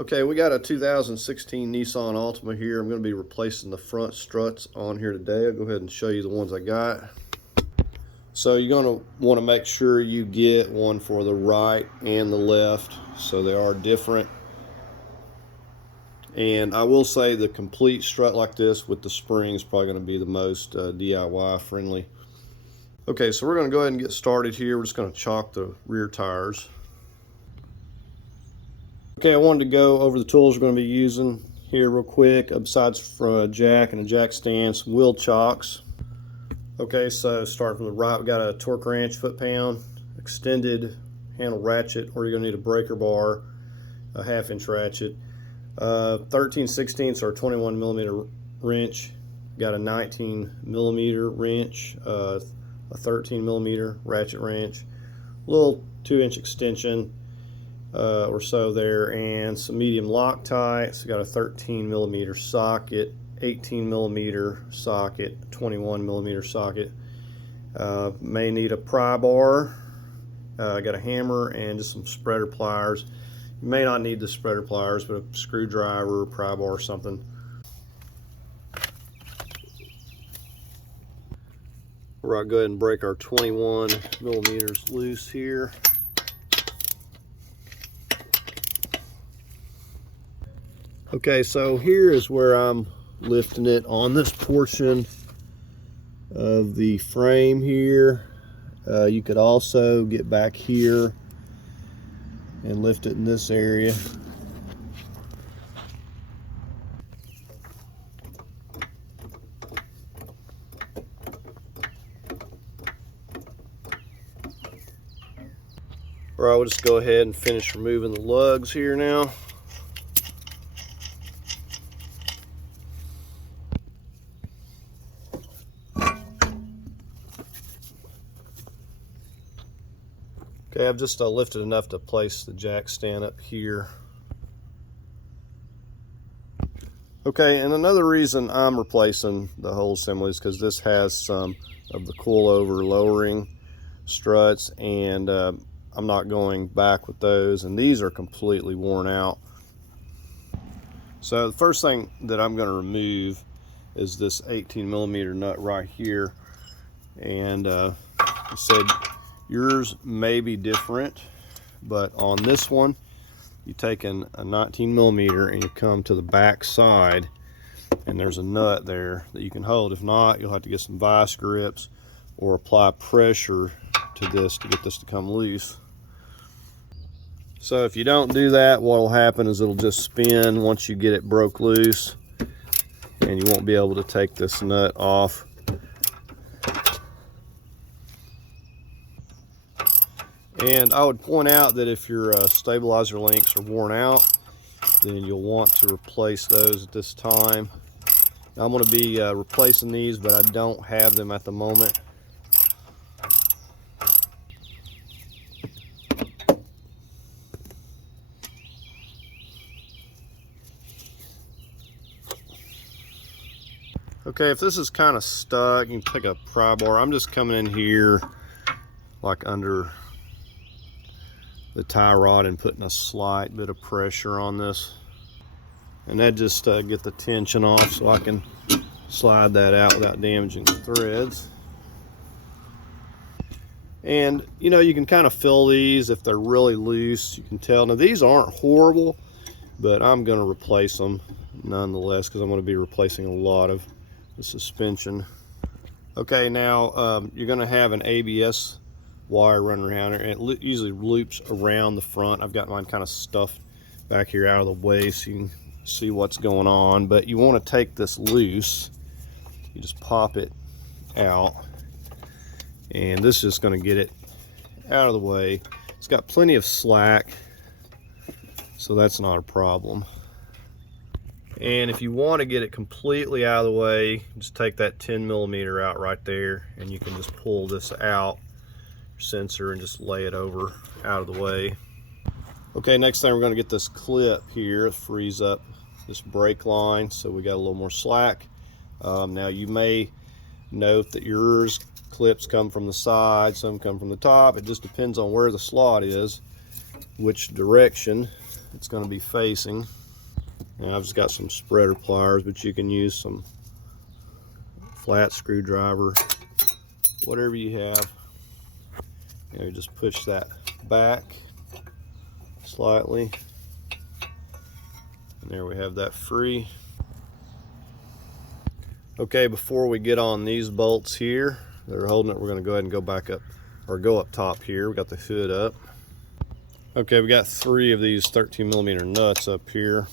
Okay, we got a 2016 Nissan Altima here. I'm going to be replacing the front struts on here today. I'll go ahead and show you the ones I got. So you're going to want to make sure you get one for the right and the left, so they are different. And I will say the complete strut like this with the springs is probably going to be the most DIY friendly. Okay, so we're going to go ahead and get started here. We're just going to chalk the rear tires. Okay, I wanted to go over the tools we're going to be using here real quick. Besides for a jack and a jack stand, some wheel chocks. Okay, so starting from the right, we got a torque wrench, foot-pound, extended handle ratchet, or you're going to need a breaker bar, a 1/2-inch ratchet, 13/16 or 21 millimeter wrench. Got a 19 millimeter wrench, a 13 millimeter ratchet wrench, a little 2-inch extension or so there, and some medium Loctites. Got a 13 millimeter socket, 18 millimeter socket, 21 millimeter socket. May need a pry bar. Got a hammer and just some spreader pliers. You may not need the spreader pliers, but a screwdriver, pry bar, or something. We're going to go ahead and break our 21 millimeters loose here. Okay, so here is where I'm lifting it on this portion of the frame here. You could also get back here and lift it in this area. Or I will just go ahead and finish removing the lugs here now. Okay, I've just lifted enough to place the jack stand up here. Okay, and another reason I'm replacing the whole assembly is because this has some of the coilover lowering struts, and I'm not going back with those, and these are completely worn out. So the first thing that I'm going to remove is this 18 millimeter nut right here, and I said yours may be different, but on this one, you take a 19 millimeter and you come to the back side, and there's a nut there that you can hold. If not, you'll have to get some vice grips or apply pressure to this to get this to come loose. So if you don't do that, what will happen is it'll just spin once you get it broke loose, and you won't be able to take this nut off. And I would point out that if your stabilizer links are worn out, then you'll want to replace those at this time. Now, I'm going to be replacing these, but I don't have them at the moment. Okay, if this is kind of stuck, you can take a pry bar. I'm just coming in here like under the tie rod and putting a slight bit of pressure on this, and that just get the tension off so I can slide that out without damaging the threads. And you know, you can kind of feel these if they're really loose. You can tell. Now these aren't horrible, but I'm going to replace them nonetheless because I'm going to be replacing a lot of the suspension. Okay, now you're going to have an ABS wire running around here, and it usually loops around the front. I've got mine kind of stuffed back here out of the way so you can see what's going on, but you want to take this loose. You just pop it out, and this is just going to get it out of the way. It's got plenty of slack, so that's not a problem. And if you want to get it completely out of the way, just take that 10 millimeter out right there, and you can just pull this out sensor and just lay it over out of the way. Okay, next thing we're going to get this clip here, frees up this brake line so we got a little more slack. Now you may note that yours clips come from the side, some come from the top. It just depends on where the slot is, which direction it's going to be facing. And I've just got some spreader pliers, but you can use some flat screwdriver, whatever you have. You just push that back slightly, and there we have that free. Okay, before we get on these bolts here that are holding it, we're going to go ahead and go back up, or go up top here. We got the hood up. Okay, we got 3 of these 13mm nuts up here.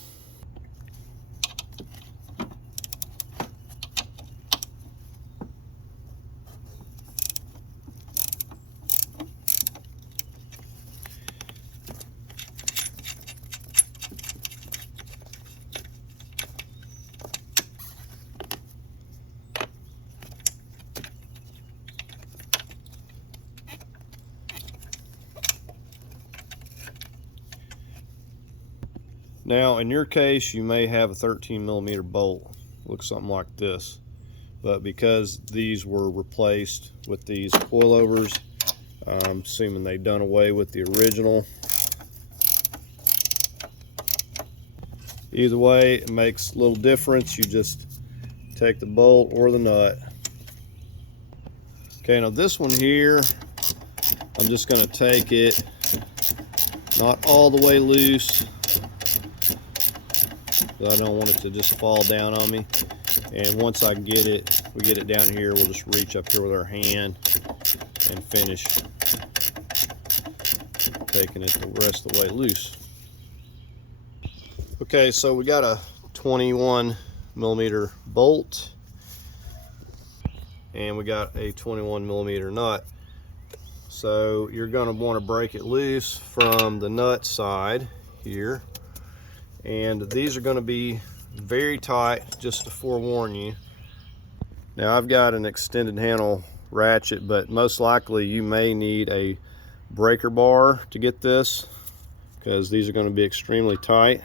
Now, in your case, you may have a 13mm bolt. Looks something like this. But because these were replaced with these coilovers, I'm assuming they've done away with the original. Either way, it makes little difference. You just take the bolt or the nut. Okay, now this one here, I'm just going to take it not all the way loose. I don't want it to just fall down on me. And once I get it, we get it down here, we'll just reach up here with our hand and finish taking it the rest of the way loose. Okay, so we got a 21mm bolt, and we got a 21mm nut. So you're going to want to break it loose from the nut side here. And these are going to be very tight, just to forewarn you. Now, I've got an extended handle ratchet, but most likely you may need a breaker bar to get this, because these are going to be extremely tight.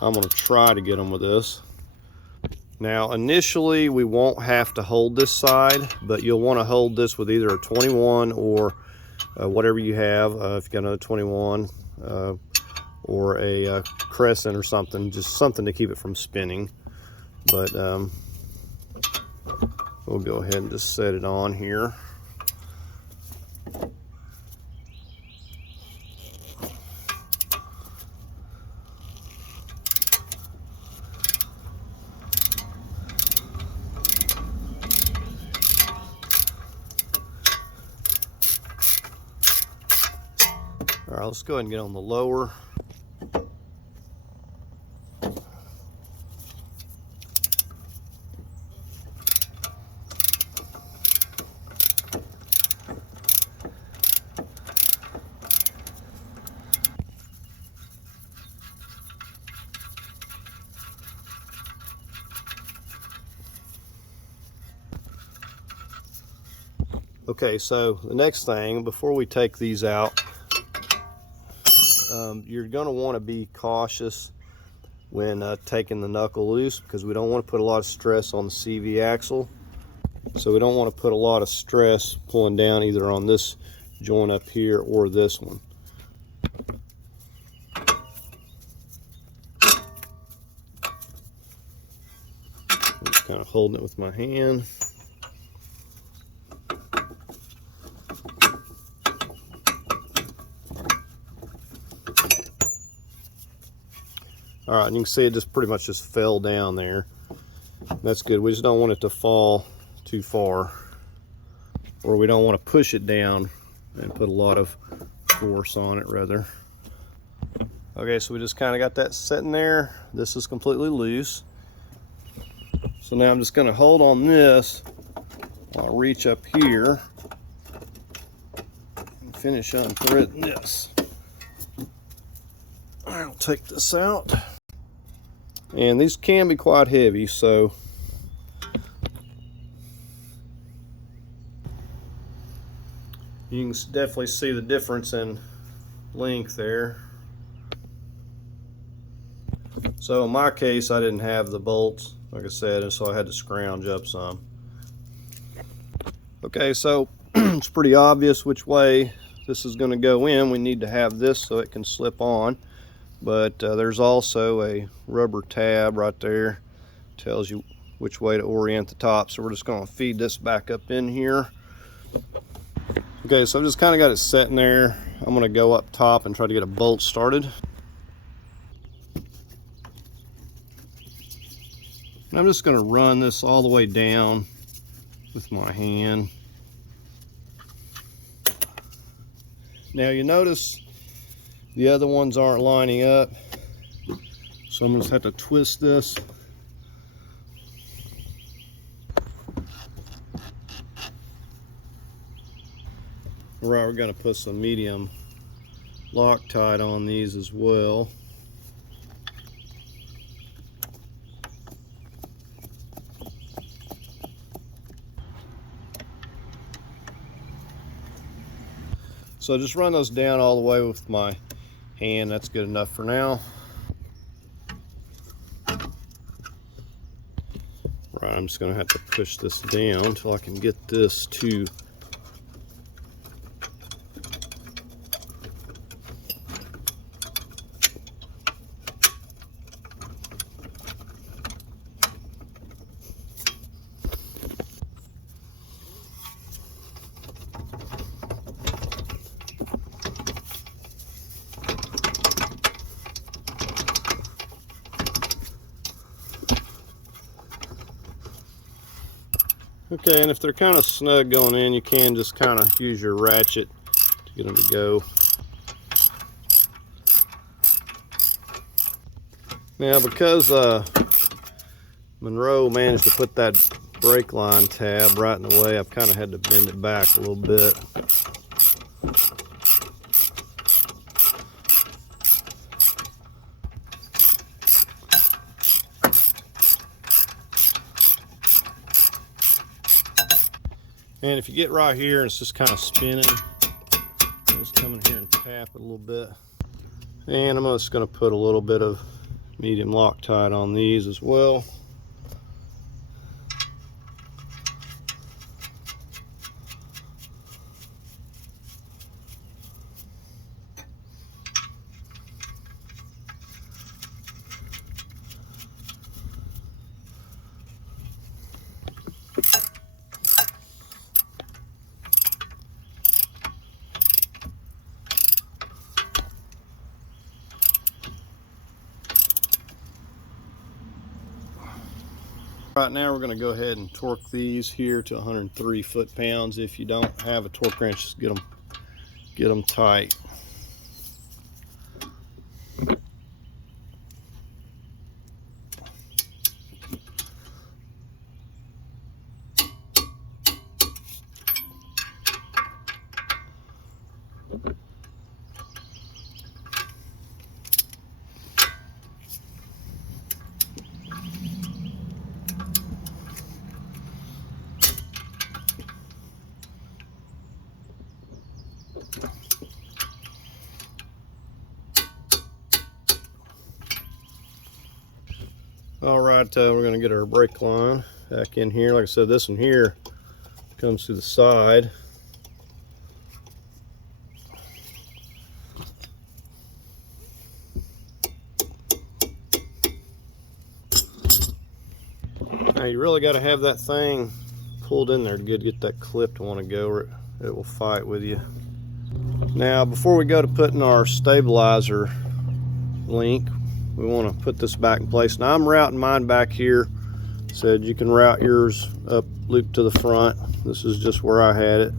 I'm going to try to get them with this. Now, initially we won't have to hold this side, but you'll want to hold this with either a 21 or whatever you have. If you got another 21, or a crescent or something, just something to keep it from spinning. But we'll go ahead and just set it on here. All right, let's go ahead and get on the lower. Okay, so the next thing, before we take these out, you're going to want to be cautious when taking the knuckle loose, because we don't want to put a lot of stress on the CV axle. So we don't want to put a lot of stress pulling down either on this joint up here or this one. I'm just kind of holding it with my hand. All right, and you can see it just pretty much just fell down there. That's good. We just don't want it to fall too far, or we don't want to push it down and put a lot of force on it rather. Okay, so we just kind of got that sitting there. This is completely loose. So now I'm just going to hold on this. I'll reach up here and finish unthreading this. I'll take this out. And these can be quite heavy, so you can definitely see the difference in length there. So in my case, I didn't have the bolts, like I said, and so I had to scrounge up some. Okay, so it's pretty obvious which way this is going to go in. We need to have this so it can slip on. but there's also a rubber tab right there, tells you which way to orient the top. So we're just going to feed this back up in here. Okay, so I've just kind of got it sitting there. I'm going to go up top and try to get a bolt started. And I'm just going to run this all the way down with my hand. Now you notice the other ones aren't lining up, so I'm going to have to twist this. Right, we're going to put some medium Loctite on these as well. So just run those down all the way with my hand. That's good enough for now. Right, I'm just going to have to push this down until I can get this to Okay, and if they're kind of snug going in, you can just kind of use your ratchet to get them to go. Now, because Monroe managed to put that brake line tab right in the way, I've kind of had to bend it back a little bit. And if you get right here and it's just kind of spinning, just come in here and tap it a little bit. And I'm just going to put a little bit of medium Loctite on these as well. Right now we're going to go ahead and torque these here to 103 foot-pounds. If you don't have a torque wrench, just get them tight. All right, we're going to get our brake line back in here. Like I said, this one here comes to the side. Now you really got to have that thing pulled in there to get that clip to want to go, or it will fight with you. Now, before we go to putting our stabilizer link, we want to put this back in place. Now I'm routing mine back here. Said you can route yours up loop to the front. This is just where I had it.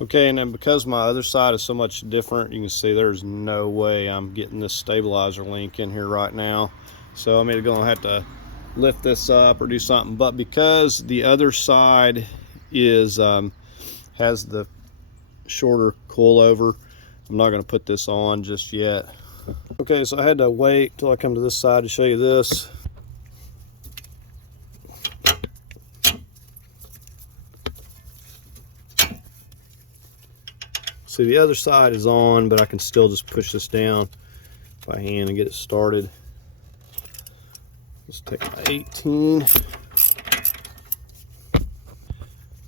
Okay, and then because my other side is so much different, you can see there's no way I'm getting this stabilizer link in here right now. So I'm either going to have to lift this up or do something. But because the other side is has the shorter coilover, I'm not going to put this on just yet. Okay, so I had to wait till I come to this side to show you this. See, the other side is on, but I can still just push this down by hand and get it started. Let's take my 18.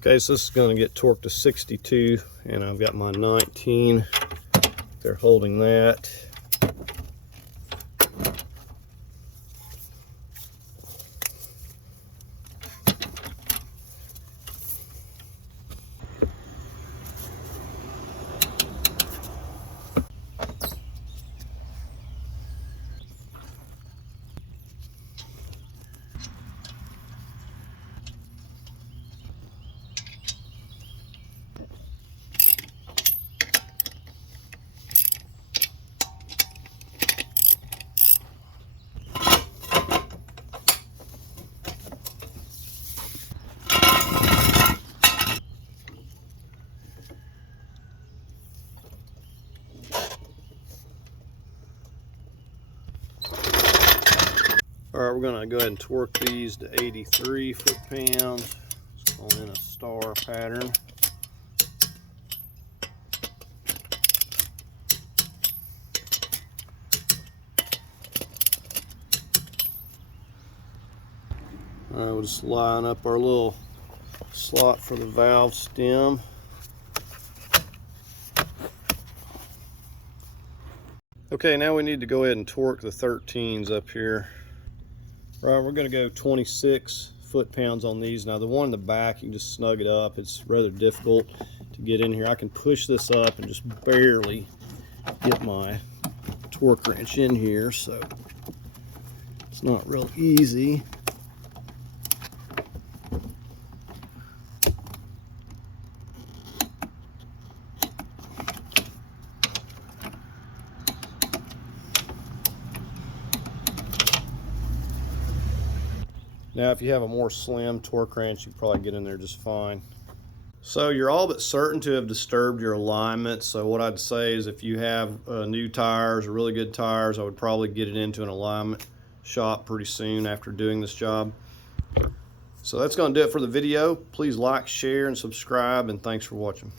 Okay, so this is going to get torqued to 62, and I've got my 19. They're holding that. All right, we're going to go ahead and torque these to 83 foot-pounds. It's going in a star pattern. We'll just line up our little slot for the valve stem. Okay, now we need to go ahead and torque the 13s up here. Right, we're going to go 26 foot-pounds on these. Now the one in the back, you can just snug it up. It's rather difficult to get in here. I can push this up and just barely get my torque wrench in here, so it's not real easy. Now, if you have a more slim torque wrench, you can probably get in there just fine. So you're all but certain to have disturbed your alignment. So what I'd say is if you have new tires or really good tires, I would probably get it into an alignment shop pretty soon after doing this job. So that's going to do it for the video. Please like, share, and subscribe, and thanks for watching.